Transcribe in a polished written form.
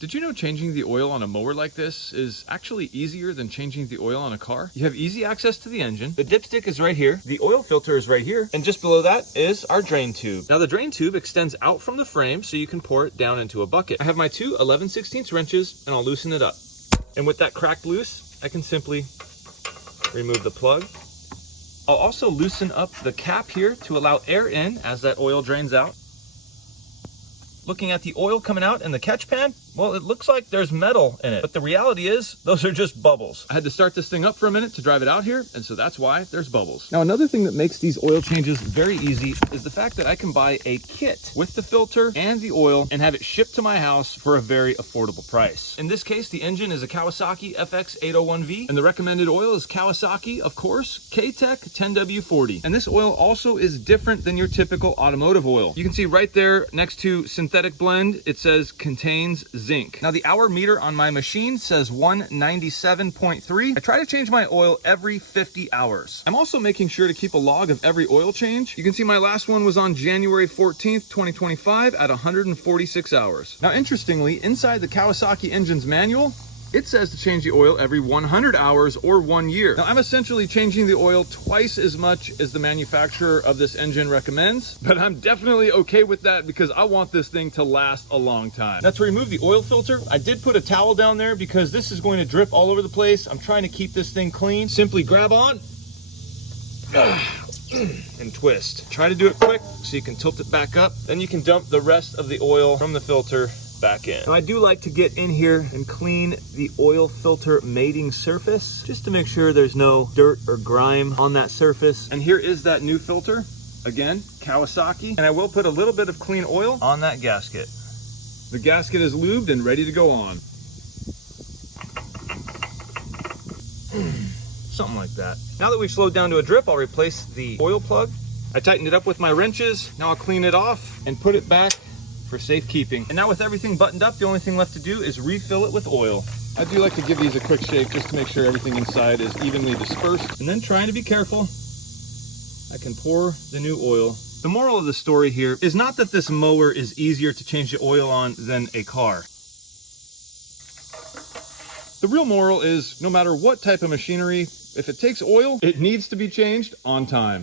Did you know changing the oil on a mower like this is actually easier than changing the oil on a car? You have easy access to the engine. The dipstick is right here. The oil filter is right here. And just below that is our drain tube. Now the drain tube extends out from the frame so you can pour it down into a bucket. I have my two 11/16 wrenches and I'll loosen it up. And with that cracked loose, I can simply remove the plug. I'll also loosen up the cap here to allow air in as that oil drains out. Looking at the oil coming out in the catch pan, well, it looks like there's metal in it, but the reality is those are just bubbles. I had to start this thing up for a minute to drive it out here, and so that's why there's bubbles. Now, another thing that makes these oil changes very easy is the fact that I can buy a kit with the filter and the oil and have it shipped to my house for a very affordable price. In this case, the engine is a Kawasaki FX801V, and the recommended oil is Kawasaki, of course, K-Tech 10W40. And this oil also is different than your typical automotive oil. You can see right there next to synthetic blend, it says contains zinc. Now the hour meter on my machine says 197.3. I try to change my oil every 50 hours. I'm also making sure to keep a log of every oil change. You can see my last one was on January 14th, 2025 at 146 hours. Now interestingly, inside the Kawasaki engine's manual, it says to change the oil every 100 hours or 1 year. Now I'm essentially changing the oil twice as much as the manufacturer of this engine recommends, but I'm definitely okay with that because I want this thing to last a long time. Now to remove the oil filter, I did put a towel down there because this is going to drip all over the place. I'm trying to keep this thing clean. Simply grab on and twist. Try to do it quick so you can tilt it back up. Then you can dump the rest of the oil from the filter back in. Now I do like to get in here and clean the oil filter mating surface just to make sure there's no dirt or grime on that surface. And here is that new filter, again, Kawasaki. And I will put a little bit of clean oil on that gasket. The gasket is lubed and ready to go on. Something like that. Now that we've slowed down to a drip, I'll replace the oil plug. I tightened it up with my wrenches. Now I'll clean it off and put it back for safekeeping. And now with everything buttoned up, the only thing left to do is refill it with oil. I do like to give these a quick shake just to make sure everything inside is evenly dispersed. And then trying to be careful, I can pour the new oil. The moral of the story here is not that this mower is easier to change the oil on than a car. The real moral is no matter what type of machinery, if it takes oil, it needs to be changed on time.